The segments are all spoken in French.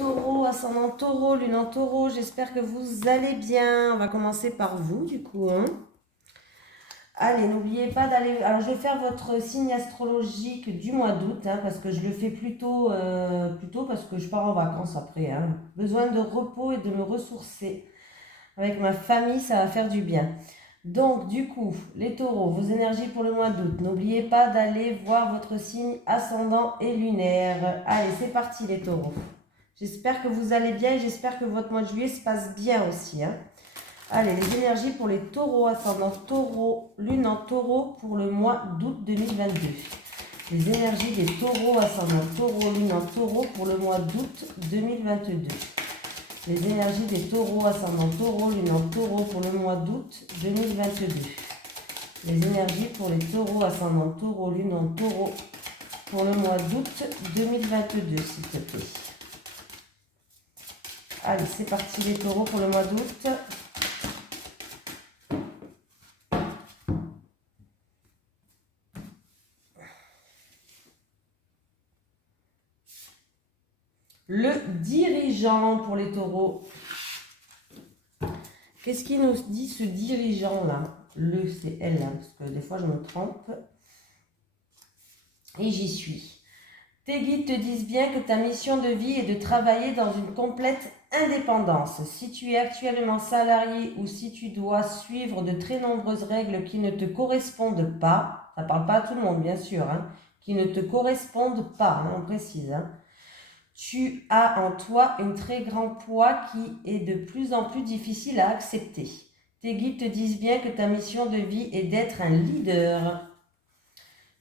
taureaux, ascendant taureau, lune en taureau, j'espère que vous allez bien. On va commencer par vous du coup. Allez, n'oubliez pas d'aller... Alors, je vais faire votre signe astrologique du mois d'août, parce que je le fais plutôt parce que je pars en vacances après. Besoin de repos et de me ressourcer. Avec ma famille, ça va faire du bien. Donc, du coup, les taureaux, vos énergies pour le mois d'août. N'oubliez pas d'aller voir votre signe ascendant et lunaire. Allez, c'est parti les taureaux. J'espère que vous allez bien et j'espère que votre mois de juillet se passe bien aussi. Allez, les énergies pour les taureaux, ascendant taureau, lune en taureau pour le mois d'août 2022. Les énergies des taureaux, ascendant taureau, lune en taureau pour le mois d'août 2022. Les énergies des taureaux, ascendant taureau, lune en taureau pour le mois d'août 2022. Les énergies pour les taureaux, ascendant taureau, lune en taureau pour le mois d'août 2022, s'il te plaît. Allez, c'est parti les taureaux pour le mois d'août. Le dirigeant pour les taureaux. Qu'est-ce qu'il nous dit ce dirigeant-là? Le, c'est elle, parce que des fois je me trompe. Et j'y suis. Tes guides te disent bien que ta mission de vie est de travailler dans une complète indépendance. Si tu es actuellement salarié ou si tu dois suivre de très nombreuses règles qui ne te correspondent pas, ça ne parle pas à tout le monde bien sûr, qui ne te correspondent pas, on précise. Tu as en toi un très grand poids qui est de plus en plus difficile à accepter. Tes guides te disent bien que ta mission de vie est d'être un leader.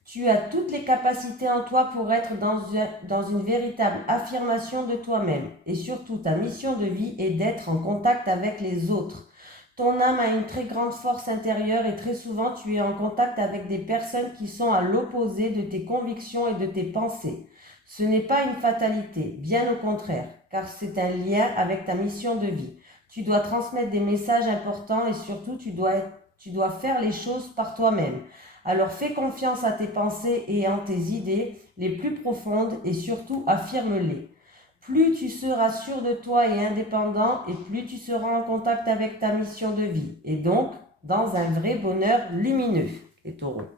Tu as toutes les capacités en toi pour être dans une véritable affirmation de toi-même. Et surtout, ta mission de vie est d'être en contact avec les autres. Ton âme a une très grande force intérieure et très souvent tu es en contact avec des personnes qui sont à l'opposé de tes convictions et de tes pensées. Ce n'est pas une fatalité, bien au contraire, car c'est un lien avec ta mission de vie. Tu dois transmettre des messages importants et surtout tu dois faire les choses par toi-même. Alors fais confiance à tes pensées et en tes idées les plus profondes et surtout affirme-les. Plus tu seras sûr de toi et indépendant et plus tu seras en contact avec ta mission de vie et donc dans un vrai bonheur lumineux, les taureaux.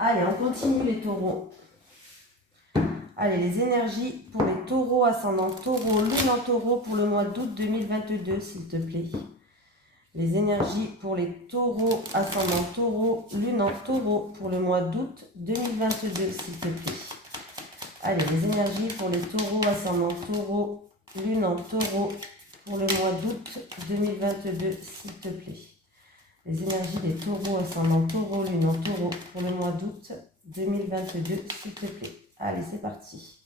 Allez, on continue les taureaux. Allez, les énergies pour les taureaux, ascendant taureau, lune en taureau pour le mois d'août 2022, s'il te plaît. Les énergies pour les taureaux, ascendant taureau, lune en taureau pour le mois d'août 2022, s'il te plaît. Allez, les énergies pour les taureaux, ascendant taureau, lune en taureau pour le mois d'août 2022, s'il te plaît. Les énergies des taureaux, ascendant taureau, lune en taureau pour le mois d'août 2022, s'il te plaît. Allez, c'est parti.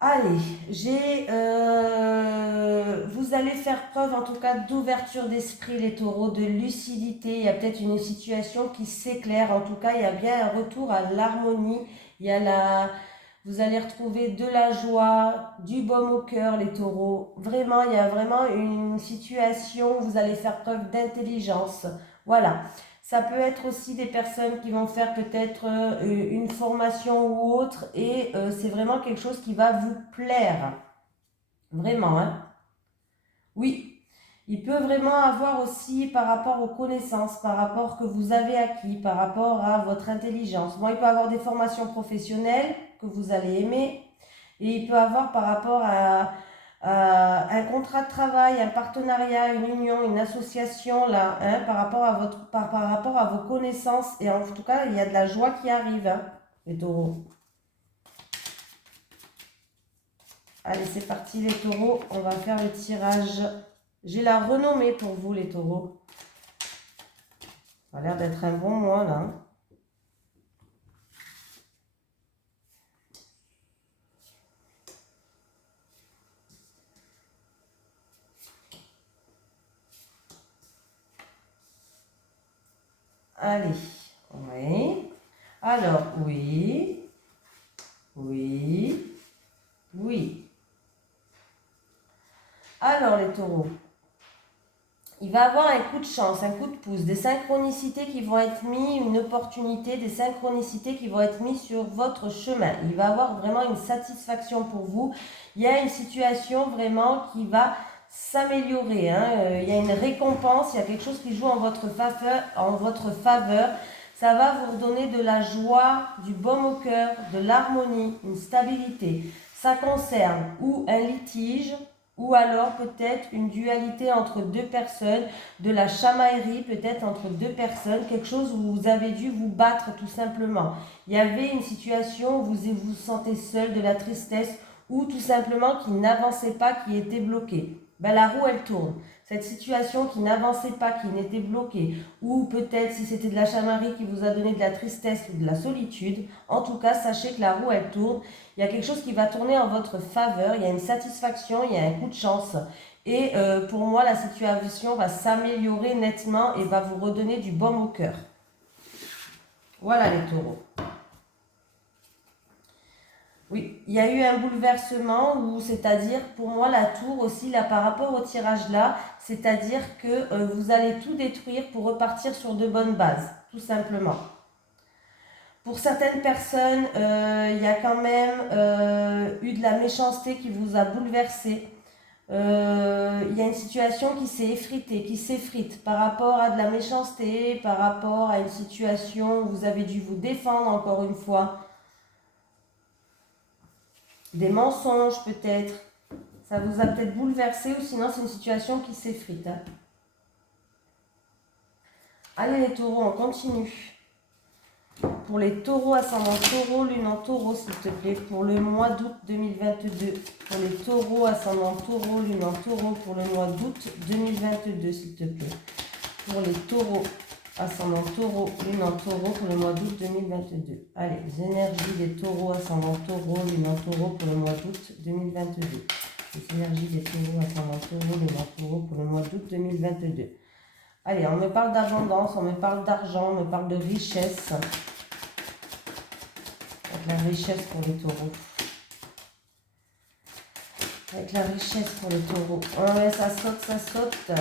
Allez, vous allez faire preuve en tout cas d'ouverture d'esprit les taureaux, de lucidité. Il y a peut-être une situation qui s'éclaire. En tout cas, il y a bien un retour à l'harmonie. Vous allez retrouver de la joie, du baume au cœur les taureaux. Vraiment, il y a vraiment une situation où vous allez faire preuve d'intelligence. Voilà. Ça peut être aussi des personnes qui vont faire peut-être une formation ou autre et c'est vraiment quelque chose qui va vous plaire. Vraiment, Oui, il peut vraiment avoir aussi par rapport aux connaissances, par rapport que vous avez acquis, par rapport à votre intelligence. Moi, il peut avoir des formations professionnelles que vous allez aimer et il peut avoir par rapport à un contrat de travail, un partenariat, une union, une association là, par rapport à vos connaissances et en tout cas il y a de la joie qui arrive, les taureaux. Allez, c'est parti les taureaux, on va faire le tirage. J'ai la renommée pour vous les taureaux. Ça a l'air d'être un bon mois là. Allez, oui. Alors, oui, oui, oui. Alors les taureaux, Il va avoir un coup de chance, un coup de pouce, des synchronicités qui vont être mises, une opportunité, des synchronicités qui vont être mises sur votre chemin. Il va avoir vraiment une satisfaction pour vous. Il y a une situation vraiment qui va s'améliorer. Il y a une récompense, il y a quelque chose qui joue en votre faveur, Ça va vous redonner de la joie, du baume au cœur, de l'harmonie, une stabilité. Ça concerne ou un litige, ou alors peut-être une dualité entre deux personnes, de la chamaillerie peut-être entre deux personnes, quelque chose où vous avez dû vous battre tout simplement. Il y avait une situation où vous vous sentez seul, de la tristesse, ou tout simplement qui n'avançait pas, qui était bloqué. Ben, la roue elle tourne. Cette situation qui n'avançait pas, qui n'était bloquée, ou peut-être si c'était de la chamaillerie qui vous a donné de la tristesse ou de la solitude, en tout cas sachez que la roue elle tourne. Il y a quelque chose qui va tourner en votre faveur, il y a une satisfaction, il y a un coup de chance. Et pour moi, la situation va s'améliorer nettement et va vous redonner du baume au cœur. Voilà les taureaux. Oui, il y a eu un bouleversement où, c'est-à-dire, pour moi, la tour aussi, là, par rapport au tirage là, c'est-à-dire que vous allez tout détruire pour repartir sur de bonnes bases, tout simplement. Pour certaines personnes, il y a quand même eu de la méchanceté qui vous a bouleversé. Il y a une situation qui s'est effritée, qui s'effrite par rapport à de la méchanceté, par rapport à une situation où vous avez dû vous défendre encore une fois. Des mensonges peut-être. Ça vous a peut-être bouleversé ou sinon c'est une situation qui s'effrite. Allez les taureaux, on continue. Pour les taureaux, ascendant taureau, lune en taureau, s'il te plaît, pour le mois d'août 2022. Pour les taureaux, ascendant taureau, lune en taureau, pour le mois d'août 2022, s'il te plaît. Pour les taureaux, ascendant taureau, lune en taureau, pour le mois d'août 2022. Allez, les énergies des taureaux, ascendant taureau, lune en taureau, pour le mois d'août 2022. Les énergies des taureaux, ascendant taureau, lune en taureau, pour le mois d'août 2022. Allez, on me parle d'abondance, on me parle d'argent, on me parle de richesse. Avec la richesse pour les taureaux. Avec la richesse pour les taureaux. Ouais, ça saute, ça saute.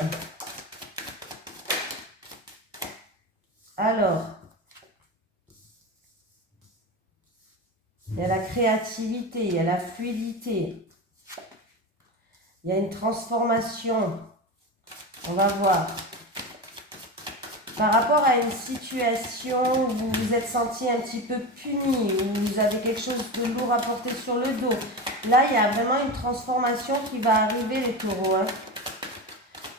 Alors, il y a la créativité, il y a la fluidité. Il y a une transformation. On va voir. Par rapport à une situation où vous vous êtes senti un petit peu puni, où vous avez quelque chose de lourd à porter sur le dos. Là, il y a vraiment une transformation qui va arriver, les taureaux.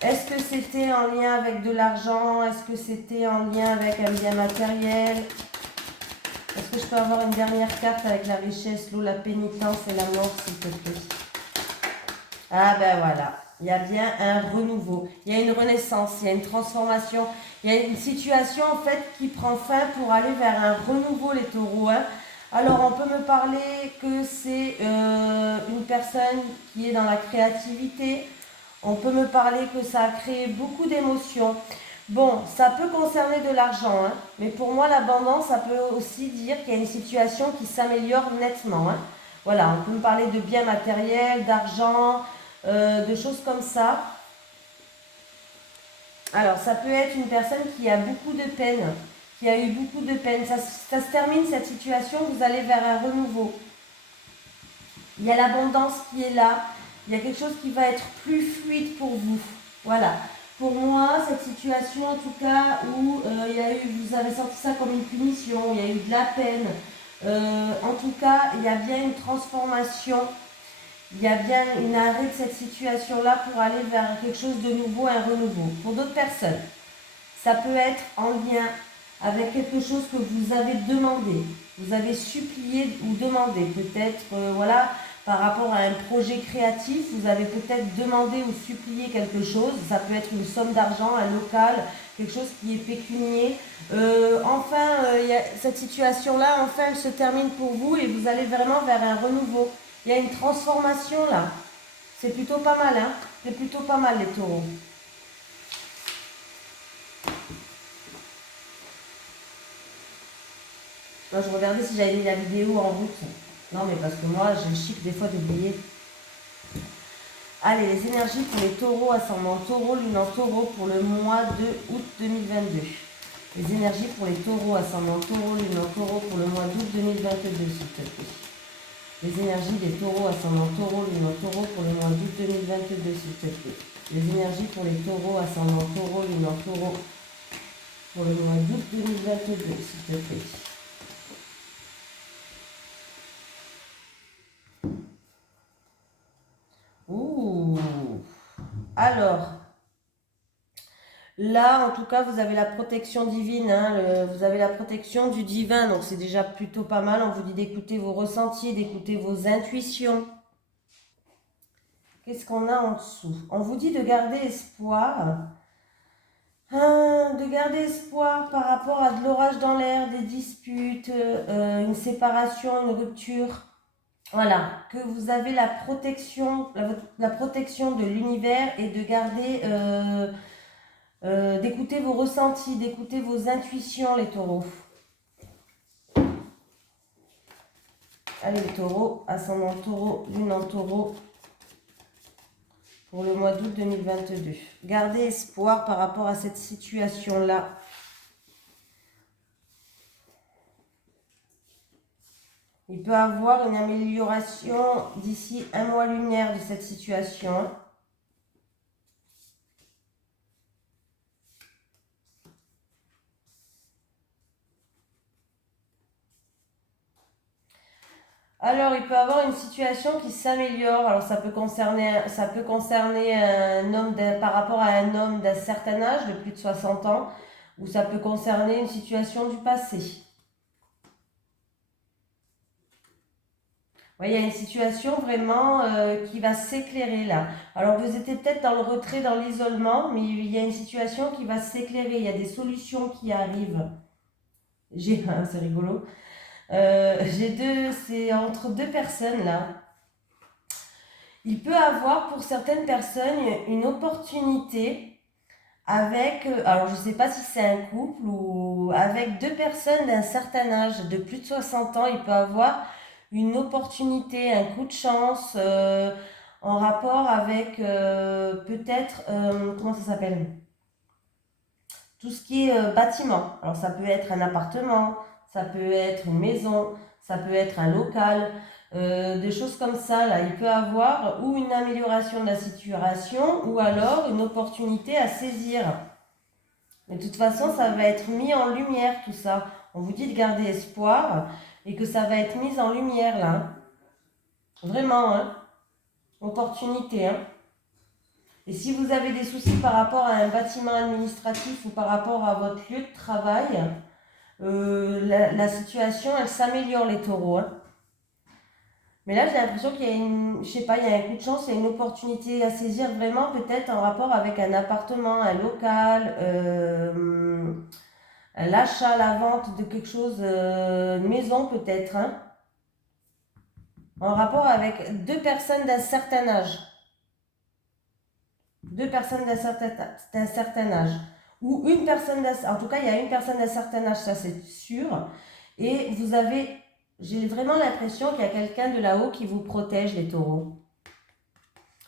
Est-ce que c'était en lien avec de l'argent? Est-ce que c'était en lien avec un bien matériel? Est-ce que je peux avoir une dernière carte avec la richesse, l'eau, la pénitence et la mort, s'il te plaît? Ah ben voilà, il y a bien un renouveau, il y a une renaissance, il y a une transformation, il y a une situation en fait qui prend fin pour aller vers un renouveau, les taureaux. Alors on peut me parler que c'est une personne qui est dans la créativité, on peut me parler que ça a créé beaucoup d'émotions. Bon, ça peut concerner de l'argent, mais pour moi l'abondance, ça peut aussi dire qu'il y a une situation qui s'améliore nettement. Voilà, on peut me parler de biens matériels, d'argent, de choses comme ça. Alors, ça peut être une personne qui a beaucoup de peine, qui a eu beaucoup de peine. Ça se termine, cette situation, vous allez vers un renouveau. Il y a l'abondance qui est là. Il y a quelque chose qui va être plus fluide pour vous. Voilà. Pour moi, cette situation, en tout cas, où vous avez senti ça comme une punition, il y a eu de la peine. En tout cas, il y a bien une transformation. Il y a bien un arrêt de cette situation-là pour aller vers quelque chose de nouveau, un renouveau. Pour d'autres personnes, ça peut être en lien avec quelque chose que vous avez demandé, vous avez supplié ou demandé. Peut-être, voilà, par rapport à un projet créatif, vous avez peut-être demandé ou supplié quelque chose. Ça peut être une somme d'argent, un local, quelque chose qui est pécunier. Cette situation-là, enfin, elle se termine pour vous et vous allez vraiment vers un renouveau. Il y a une transformation là. C'est plutôt pas mal, C'est plutôt pas mal, les taureaux. Là, je regardais si j'avais mis la vidéo en route. Non, mais parce que moi, j'ai le chic des fois d'oublier. Allez, les énergies pour les taureaux, ascendant taureau, lune en taureau pour le mois de août 2022. Les énergies pour les taureaux, ascendant taureau, lune en taureau pour le mois d'août 2022, s'il te plaît. Les énergies des taureaux, ascendant taureau, lune en taureau pour le mois d'août 2022, s'il te plaît. Les énergies pour les taureaux, ascendant taureau, lune en taureau pour le mois d'août 2022, s'il te plaît. Ouh. Alors, là, en tout cas, vous avez la protection divine, hein, vous avez la protection du divin, donc c'est déjà plutôt pas mal. On vous dit d'écouter vos ressentis, d'écouter vos intuitions. Qu'est-ce qu'on a en dessous? On vous dit de garder espoir. De garder espoir par rapport à de l'orage dans l'air, des disputes, une séparation, une rupture. Voilà, que vous avez la protection de l'univers et de garder, d'écouter vos ressentis, d'écouter vos intuitions, les taureaux. Allez, les taureaux, ascendant taureau, lune en taureau, pour le mois d'août 2022. Gardez espoir par rapport à cette situation-là. Il peut y avoir une amélioration d'ici un mois lunaire de cette situation. Alors, il peut y avoir une situation qui s'améliore. Alors, ça peut concerner un homme par rapport à un homme d'un certain âge, de plus de 60 ans, ou ça peut concerner une situation du passé. Ouais, il y a une situation vraiment qui va s'éclairer là. Alors, vous étiez peut-être dans le retrait, dans l'isolement, mais il y a une situation qui va s'éclairer. Il y a des solutions qui arrivent. C'est rigolo. C'est entre deux personnes là. Il peut avoir pour certaines personnes une opportunité avec, alors je ne sais pas si c'est un couple ou avec deux personnes d'un certain âge, de plus de 60 ans, il peut avoir une opportunité, un coup de chance en rapport avec peut-être, comment ça s'appelle? Tout ce qui est bâtiment. Alors ça peut être un appartement, ça peut être une maison, ça peut être un local, des choses comme ça. Là, il peut avoir ou une amélioration de la situation ou alors une opportunité à saisir. Mais de toute façon, ça va être mis en lumière tout ça. On vous dit de garder espoir et que ça va être mis en lumière là. Vraiment, hein. Opportunité, hein. Et si vous avez des soucis par rapport à un bâtiment administratif ou par rapport à votre lieu de travail, la situation, elle s'améliore, les taureaux. Hein. Mais là, j'ai l'impression qu'il y a je sais pas, il y a un coup de chance, il y a une opportunité à saisir vraiment peut-être en rapport avec un appartement, un local, l'achat, la vente de quelque chose, une maison peut-être. Hein, en rapport avec deux personnes d'un certain âge. Deux personnes d'un certain âge. Ou une personne en tout cas, il y a une personne d'un certain âge, ça c'est sûr. Et vous avez, j'ai vraiment l'impression qu'il y a quelqu'un de là-haut qui vous protège, les taureaux.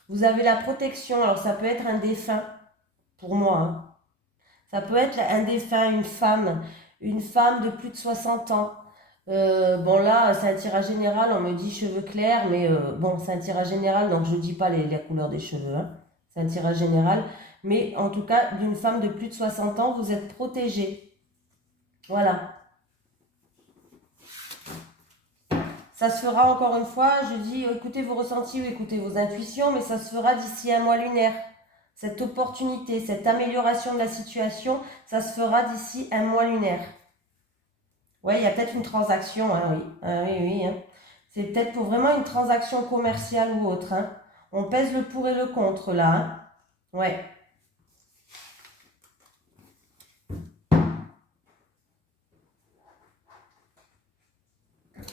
Vous avez la protection, alors ça peut être un défunt, pour moi. Hein. Ça peut être un défunt, une femme de plus de 60 ans. Bon là, c'est un tirage général, on me dit cheveux clairs, mais bon, c'est un tirage général, donc je ne dis pas la couleur des cheveux. Hein. C'est un tirage général. Mais en tout cas, d'une femme de plus de 60 ans, vous êtes protégée. Voilà. Ça se fera encore une fois, je dis écoutez vos ressentis ou écoutez vos intuitions, mais ça se fera d'ici un mois lunaire. Cette opportunité, cette amélioration de la situation, ça se fera d'ici un mois lunaire. Oui, il y a peut-être une transaction, hein, oui. Ah, oui, oui. Hein. C'est peut-être pour vraiment une transaction commerciale ou autre. Hein. On pèse le pour et le contre là. Hein. Ouais.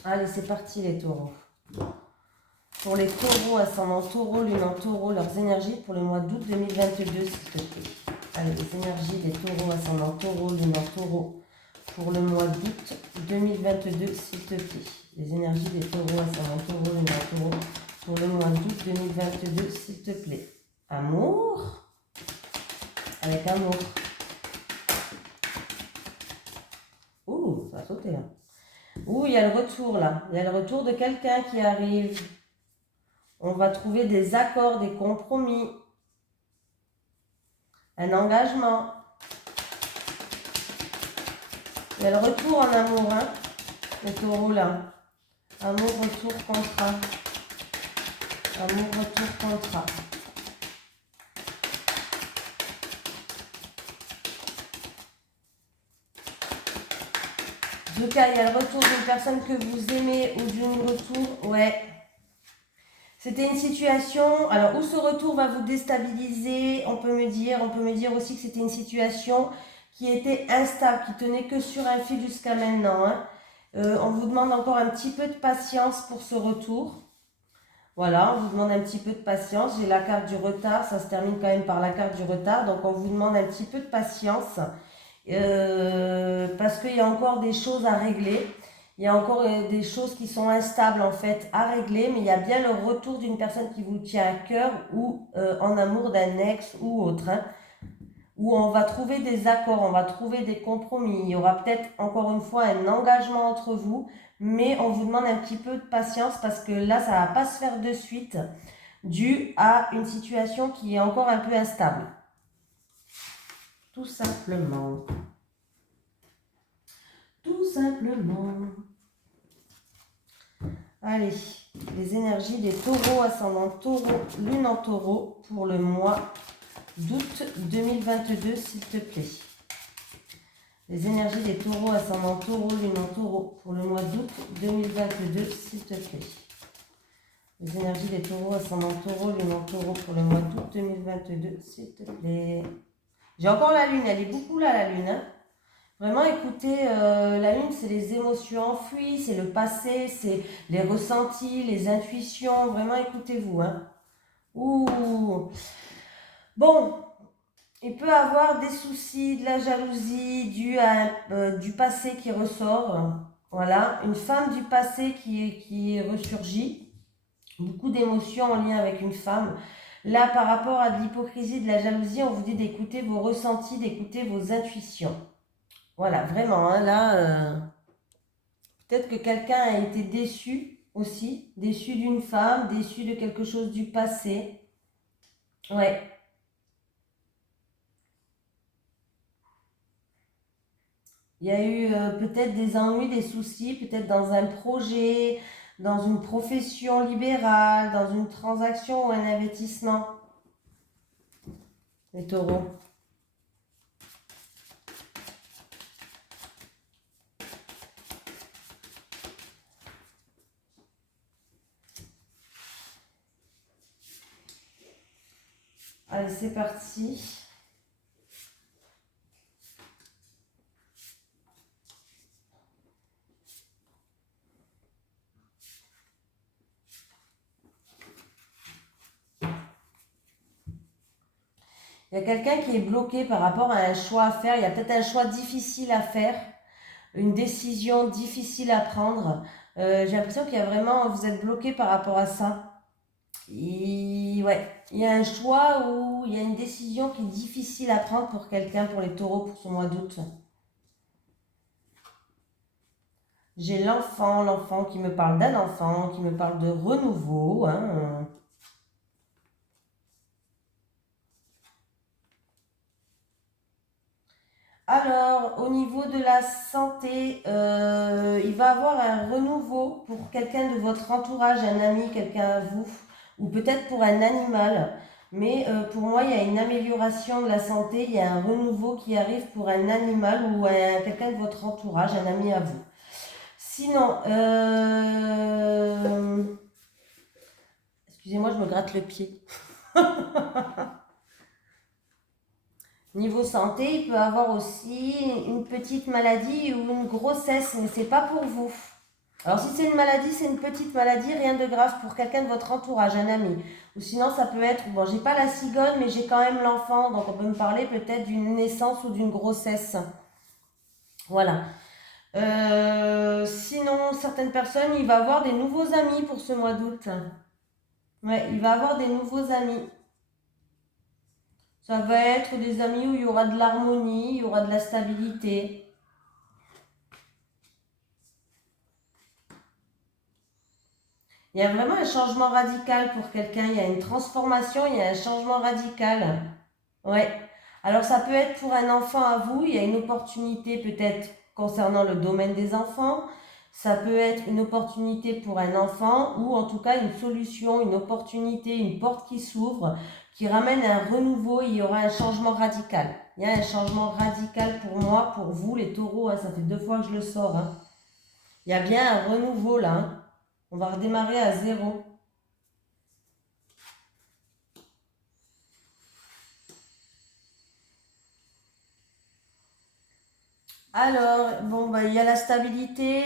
Allez, c'est parti les taureaux. Pour les taureaux, ascendant taureau, lune en taureau, leurs énergies pour le mois d'août 2022, s'il te plaît. Allez, les énergies des taureaux, ascendant taureau, lune en taureau, pour le mois d'août 2022, s'il te plaît. Les énergies des taureaux, ascendant taureau, lune en taureau, pour le mois d'août 2022, s'il te plaît. Amour. Avec amour. Ouh, ça a sauté là. Ouh, il y a le retour là. Il y a le retour de quelqu'un qui arrive. On va trouver des accords, des compromis. Un engagement. Il y a le retour en amour, hein, les taureaux là. Amour, retour, contrat. Amour, retour, contrat. En tout cas, il y a le retour d'une personne que vous aimez ou d'une retour. Ouais. C'était une situation. Alors, où ce retour va vous déstabiliser, on peut me dire aussi que c'était une situation qui était instable, qui tenait que sur un fil jusqu'à maintenant. Hein. On vous demande encore un petit peu de patience pour ce retour. Voilà, on vous demande un petit peu de patience. J'ai la carte du retard, ça se termine quand même par la carte du retard. Donc, on vous demande un petit peu de patience parce qu'il y a encore des choses à régler. Il y a encore des choses qui sont instables en fait à régler, mais il y a bien le retour d'une personne qui vous tient à cœur ou en amour d'un ex ou autre. Hein, où on va trouver des accords, on va trouver des compromis. Il y aura peut-être encore une fois un engagement entre vous, mais on vous demande un petit peu de patience parce que là, ça ne va pas se faire de suite dû à une situation qui est encore un peu instable. Tout simplement. Tout simplement. Allez, les énergies des taureaux, ascendant taureau, lune en taureau pour le mois d'août 2022, s'il te plaît. Les énergies des taureaux, ascendant taureau, lune en taureau pour le mois d'août 2022, s'il te plaît. Les énergies des taureaux, ascendant taureau, lune en taureau pour le mois d'août 2022, s'il te plaît. J'ai encore la lune, elle est beaucoup là la lune. Hein. Vraiment, écoutez, la lune, c'est les émotions enfouies, c'est le passé, c'est les ressentis, les intuitions. Vraiment, écoutez-vous. Hein. Ouh. Bon, il peut avoir des soucis, de la jalousie due à du passé qui ressort. Voilà, une femme du passé qui ressurgit. Beaucoup d'émotions en lien avec une femme. Là, par rapport à de l'hypocrisie, de la jalousie, on vous dit d'écouter vos ressentis, d'écouter vos intuitions. Voilà, vraiment, hein, là, peut-être que quelqu'un a été déçu aussi, déçu d'une femme, déçu de quelque chose du passé. Ouais. Il y a eu peut-être des ennuis, des soucis, peut-être dans un projet, dans une profession libérale, dans une transaction ou un investissement. Les taureaux. Allez, c'est parti. Il y a quelqu'un qui est bloqué par rapport à un choix à faire. Il y a peut-être un choix difficile à faire, une décision difficile à prendre. J'ai l'impression qu'il y a vraiment, vous êtes bloqué par rapport à ça. Ouais, il y a un choix où il y a une décision qui est difficile à prendre pour quelqu'un, pour les taureaux, pour ce mois d'août. J'ai l'enfant qui me parle d'un enfant, qui me parle de renouveau. Hein. Alors, au niveau de la santé, il va avoir un renouveau pour quelqu'un de votre entourage, un ami, quelqu'un à vous, ou peut-être pour un animal. Mais pour moi, il y a une amélioration de la santé, il y a un renouveau qui arrive pour un animal ou quelqu'un de votre entourage, un ami à vous. Sinon, excusez-moi, je me gratte le pied. Niveau santé, il peut avoir aussi une petite maladie ou une grossesse, mais c'est pas pour vous. Alors si c'est une maladie, c'est une petite maladie, rien de grave pour quelqu'un de votre entourage, un ami. Ou sinon ça peut être, bon j'ai pas la cigogne, mais j'ai quand même l'enfant, donc on peut me parler peut-être d'une naissance ou d'une grossesse. Voilà. Sinon, certaines personnes, il va avoir des nouveaux amis pour ce mois d'août. Ouais, il va avoir des nouveaux amis. Ça va être des amis où il y aura de l'harmonie, il y aura de la stabilité. Il y a vraiment un changement radical pour quelqu'un. Il y a une transformation, il y a un changement radical. Ouais. Alors ça peut être pour un enfant à vous, il y a une opportunité peut-être concernant le domaine des enfants. Ça peut être une opportunité pour un enfant ou en tout cas une solution, une opportunité, une porte qui s'ouvre, qui ramène un renouveau, il y aura un changement radical. Il y a un changement radical pour moi, pour vous les taureaux, hein, ça fait 2 fois que je le sors. Hein. Il y a bien un renouveau là. Hein. On va redémarrer à zéro. Alors, bon, bah, il y a la stabilité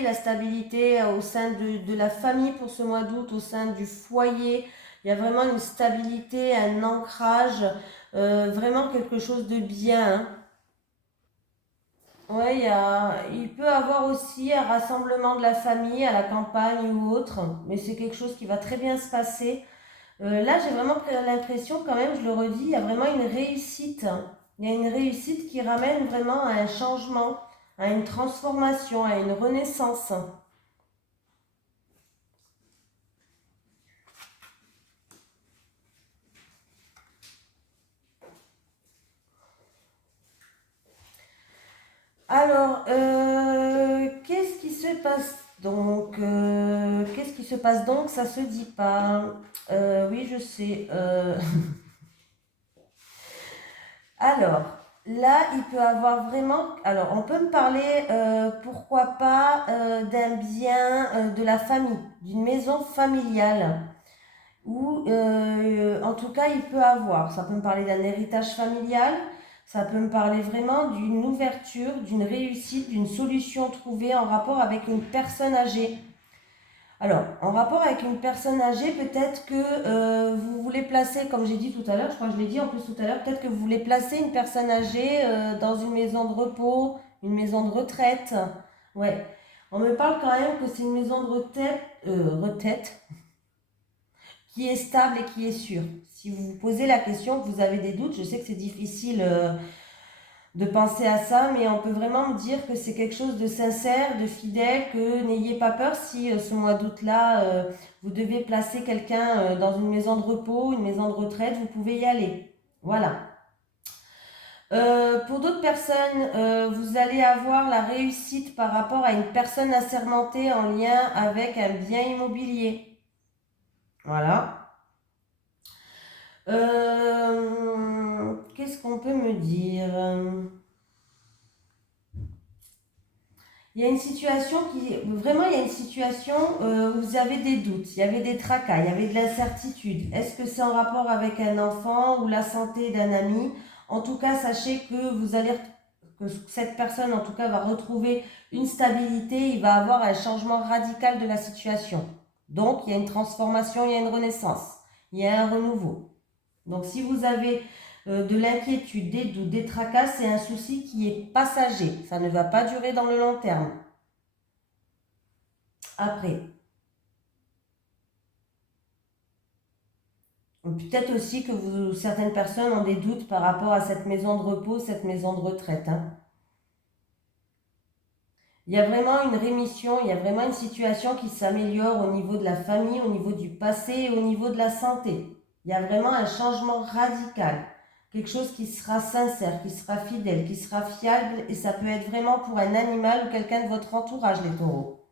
au sein de la famille pour ce mois d'août, au sein du foyer. Il y a vraiment une stabilité, un ancrage, vraiment quelque chose de bien. Hein. Ouais, il peut avoir aussi un rassemblement de la famille à la campagne ou autre, mais c'est quelque chose qui va très bien se passer. Là, j'ai vraiment l'impression, quand même, je le redis, il y a vraiment une réussite. Il y a une réussite qui ramène vraiment à un changement, à une transformation, à une renaissance. Alors, qu'est-ce qui se passe donc qu'est-ce qui se passe donc? Ça se dit pas. Oui, je sais. Alors, là, il peut avoir vraiment... Alors, on peut me parler, pourquoi pas, d'un bien de la famille, d'une maison familiale. Ou, en tout cas, il peut avoir. Ça peut me parler d'un héritage familial. Ça peut me parler vraiment d'une ouverture, d'une réussite, d'une solution trouvée en rapport avec une personne âgée. Alors, en rapport avec une personne âgée, peut-être que vous voulez placer, comme j'ai dit tout à l'heure, je crois que je l'ai dit en plus tout à l'heure, peut-être que vous voulez placer une personne âgée dans une maison de repos, une maison de retraite. Ouais. On me parle quand même que c'est une maison de retraite qui est stable et qui est sûre. Si vous vous posez la question, que vous avez des doutes, je sais que c'est difficile de penser à ça, mais on peut vraiment me dire que c'est quelque chose de sincère, de fidèle, que n'ayez pas peur si ce mois d'août-là, vous devez placer quelqu'un dans une maison de repos, une maison de retraite, vous pouvez y aller. Voilà. Pour d'autres personnes, vous allez avoir la réussite par rapport à une personne assermentée en lien avec un bien immobilier. Voilà. Qu'est-ce qu'on peut me dire? Il y a une situation vraiment, il y a une situation où vous avez des doutes, il y avait des tracas, il y avait de l'incertitude. Est-ce que c'est en rapport avec un enfant ou la santé d'un ami? En tout cas, sachez que cette personne, en tout cas, va retrouver une stabilité, il va avoir un changement radical de la situation. Donc, il y a une transformation, il y a une renaissance, il y a un renouveau. Donc, si vous avez de l'inquiétude, des doutes, des tracas, c'est un souci qui est passager. Ça ne va pas durer dans le long terme. Après, peut-être aussi que certaines personnes ont des doutes par rapport à cette maison de repos, cette maison de retraite. Hein. Il y a vraiment une rémission, il y a vraiment une situation qui s'améliore au niveau de la famille, au niveau du passé et au niveau de la santé. Il y a vraiment un changement radical. Quelque chose qui sera sincère, qui sera fidèle, qui sera fiable et ça peut être vraiment pour un animal ou quelqu'un de votre entourage, les taureaux.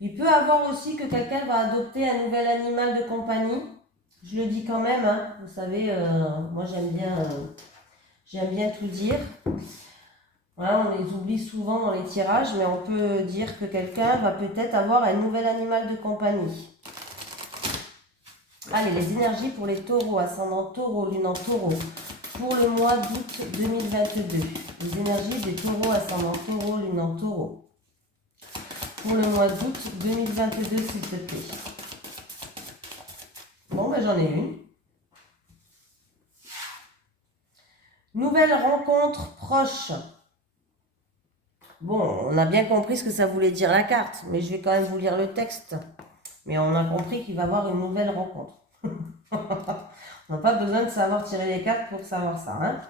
Il peut avoir aussi que quelqu'un va adopter un nouvel animal de compagnie. Je le dis quand même, hein. Vous savez, moi j'aime bien tout dire. Voilà, on les oublie souvent dans les tirages, mais on peut dire que quelqu'un va peut-être avoir un nouvel animal de compagnie. Allez, les énergies pour les taureaux, ascendant taureau, lune en taureau, pour le mois d'août 2022. Les énergies des taureaux, ascendant taureau, lune en taureau. Pour le mois d'août 2022, s'il te plaît. Bon, ben j'en ai une. Nouvelle rencontre proche. Bon, on a bien compris ce que ça voulait dire la carte, mais je vais quand même vous lire le texte. Mais on a compris qu'il va y avoir une nouvelle rencontre. On n'a pas besoin de savoir tirer les cartes pour savoir ça. Hein.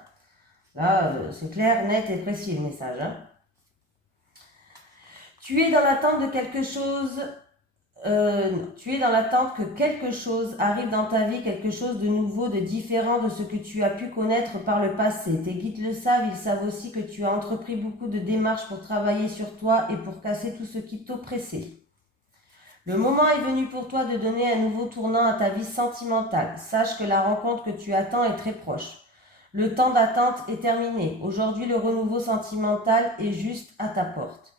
Là, c'est clair, net et précis le message. Hein. Tu es dans l'attente de quelque chose. Tu es dans l'attente que quelque chose arrive dans ta vie, quelque chose de nouveau, de différent de ce que tu as pu connaître par le passé. Tes guides le savent, ils savent aussi que tu as entrepris beaucoup de démarches pour travailler sur toi et pour casser tout ce qui t'oppressait. Le moment est venu pour toi de donner un nouveau tournant à ta vie sentimentale. Sache que la rencontre que tu attends est très proche. Le temps d'attente est terminé. Aujourd'hui, le renouveau sentimental est juste à ta porte.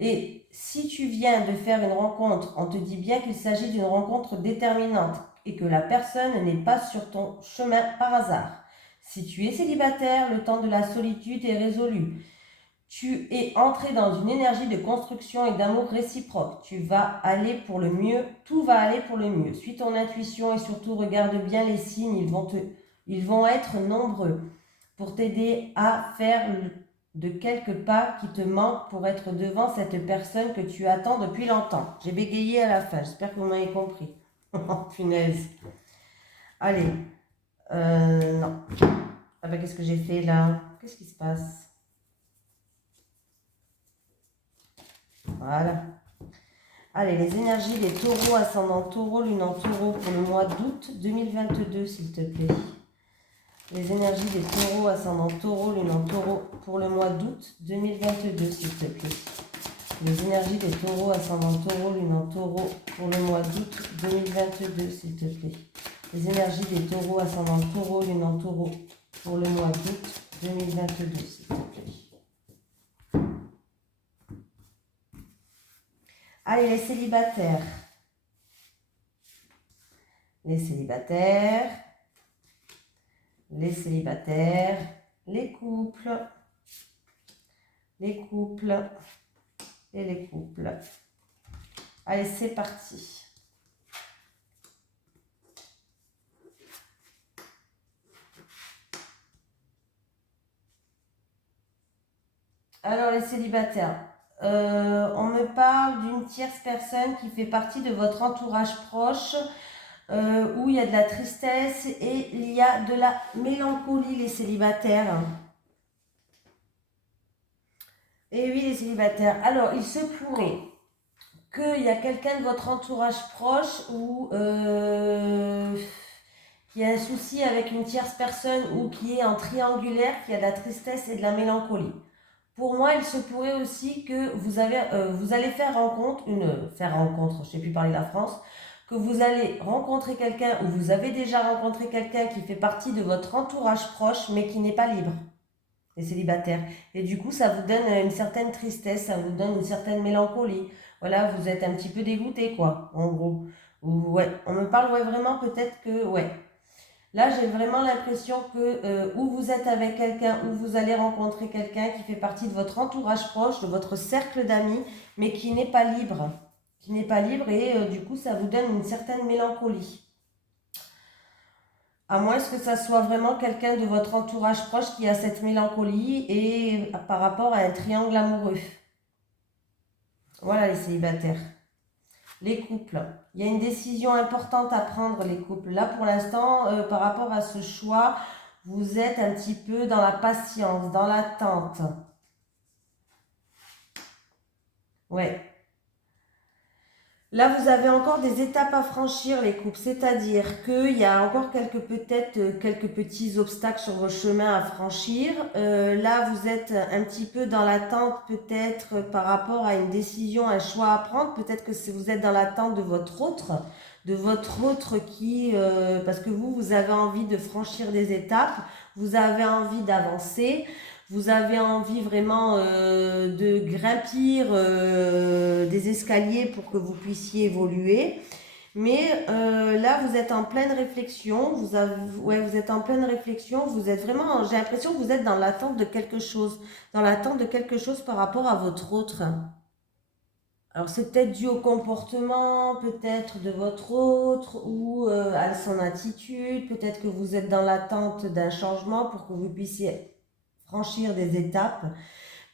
Et si tu viens de faire une rencontre, on te dit bien qu'il s'agit d'une rencontre déterminante et que la personne n'est pas sur ton chemin par hasard. Si tu es célibataire, le temps de la solitude est résolu. Tu es entré dans une énergie de construction et d'amour réciproque. Tu vas aller pour le mieux, tout va aller pour le mieux. Suis ton intuition et surtout regarde bien les signes, ils vont être nombreux pour t'aider à faire de quelques pas qui te manquent pour être devant cette personne que tu attends depuis longtemps. J'ai bégayé à la fin, j'espère que vous m'avez compris. Oh, punaise. Allez, non. Ah ben, qu'est-ce que j'ai fait là? Qu'est-ce qui se passe? Voilà. Allez, les énergies des taureaux, ascendant taureau, lune en taureau pour le mois d'août 2022, s'il te plaît. Les énergies des taureaux, ascendant taureau, lune en taureau pour le mois d'août 2022, s'il te plaît. Les énergies des taureaux, ascendant taureau, lune en taureau pour le mois d'août 2022, s'il te plaît. Les énergies des taureaux, ascendant taureau, lune en taureau pour le mois d'août 2022, s'il te plaît. Allez, les célibataires. Les célibataires. Les célibataires. Les couples. Les couples. Et les couples. Allez, c'est parti. Alors, les célibataires. On me parle d'une tierce personne qui fait partie de votre entourage proche, où il y a de la tristesse et il y a de la mélancolie, les célibataires. Et oui, les célibataires. Alors, il se pourrait qu'il y a quelqu'un de votre entourage proche ou qui a un souci avec une tierce personne ou qui est en triangulaire, qui a de la tristesse et de la mélancolie. Pour moi, il se pourrait aussi que vous allez faire rencontre, je ne sais plus parler la France, que vous allez rencontrer quelqu'un ou vous avez déjà rencontré quelqu'un qui fait partie de votre entourage proche mais qui n'est pas libre, les célibataires. Et du coup, ça vous donne une certaine tristesse, ça vous donne une certaine mélancolie. Voilà, vous êtes un petit peu dégoûté, quoi, en gros. Ouais, on me parle, ouais, vraiment, peut-être que, ouais. Là, j'ai vraiment l'impression que ou vous êtes avec quelqu'un, ou vous allez rencontrer quelqu'un qui fait partie de votre entourage proche, de votre cercle d'amis, mais qui n'est pas libre. Qui n'est pas libre et du coup, ça vous donne une certaine mélancolie. À moins que ça soit vraiment quelqu'un de votre entourage proche qui a cette mélancolie et par rapport à un triangle amoureux. Voilà les célibataires. Les couples. Il y a une décision importante à prendre, les couples. Là, pour l'instant, par rapport à ce choix, vous êtes un petit peu dans la patience, dans l'attente. Ouais. Là, vous avez encore des étapes à franchir, les couples. C'est-à-dire qu'il y a encore peut-être quelques petits obstacles sur vos chemins à franchir. Là, vous êtes un petit peu dans l'attente, peut-être par rapport à une décision, un choix à prendre. Peut-être que vous êtes dans l'attente de votre autre qui, parce que vous avez envie de franchir des étapes, vous avez envie d'avancer. Vous avez envie vraiment de grimpir des escaliers pour que vous puissiez évoluer. Mais là, vous êtes en pleine réflexion. Vous êtes en pleine réflexion. Vous êtes vraiment, j'ai l'impression que vous êtes dans l'attente de quelque chose. Dans l'attente de quelque chose par rapport à votre autre. Alors, c'est peut-être dû au comportement, peut-être de votre autre ou à son attitude. Peut-être que vous êtes dans l'attente d'un changement pour que vous puissiez franchir des étapes.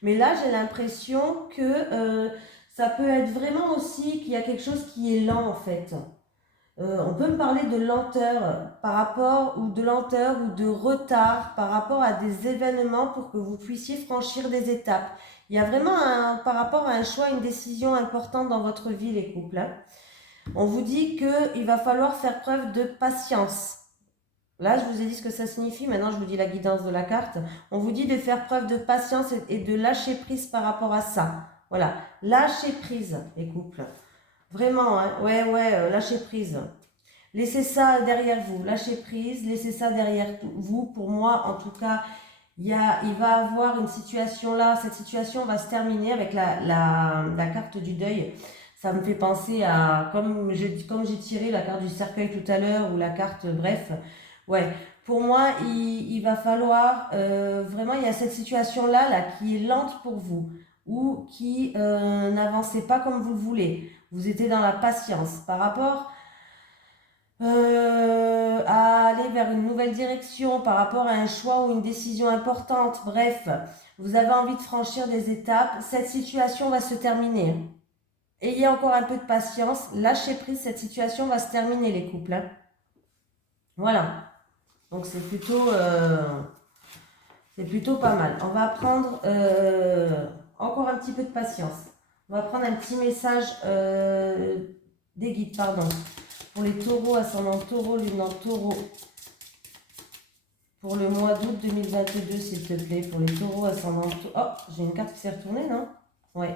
Mais là, j'ai l'impression que ça peut être vraiment aussi qu'il y a quelque chose qui est lent en fait. On peut me parler de lenteur par rapport ou de lenteur ou de retard par rapport à des événements pour que vous puissiez franchir des étapes. Il y a vraiment par rapport à un choix, une décision importante dans votre vie, les couples, hein. On vous dit qu'il va falloir faire preuve de patience. Là, je vous ai dit ce que ça signifie. Maintenant, je vous dis la guidance de la carte. On vous dit de faire preuve de patience et de lâcher prise par rapport à ça. Voilà, lâcher prise, les couples. Vraiment, hein. Ouais, lâchez prise. Laissez ça derrière vous, lâchez prise, laissez ça derrière vous. Pour moi, en tout cas, il va avoir une situation là, cette situation va se terminer avec la carte du deuil. Ça me fait penser à, comme j'ai tiré la carte du cercueil tout à l'heure, ou la carte, bref. Ouais, pour moi, il va falloir, vraiment, il y a cette situation-là là, qui est lente pour vous, ou qui n'avancez pas comme vous le voulez. Vous étiez dans la patience par rapport à aller vers une nouvelle direction, par rapport à un choix ou une décision importante. Bref, vous avez envie de franchir des étapes. Cette situation va se terminer. Ayez encore un peu de patience. Lâchez prise, cette situation va se terminer, les couples, hein. Voilà. Donc c'est plutôt pas mal. On va prendre encore un petit peu de patience. On va prendre un petit message des guides, pardon. Pour les taureaux, ascendant taureau, lune en taureau. Pour le mois d'août 2022, s'il te plaît. Pour les taureaux, ascendant taureau. Oh, j'ai une carte qui s'est retournée, non? Ouais.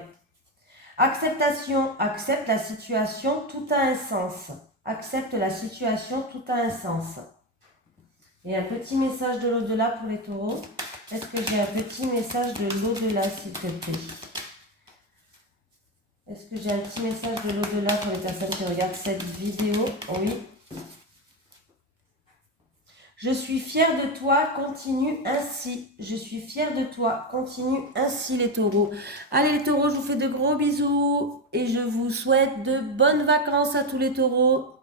Acceptation. Accepte la situation, tout a un sens. Accepte la situation, tout a un sens. Et un petit message de l'au-delà pour les taureaux. Est-ce que j'ai un petit message de l'au-delà, s'il te plaît? Est-ce que j'ai un petit message de l'au-delà pour les personnes qui regardent cette vidéo? Oui. Je suis fière de toi, continue ainsi. Je suis fière de toi, continue ainsi, les taureaux. Allez les taureaux, je vous fais de gros bisous et je vous souhaite de bonnes vacances à tous les taureaux.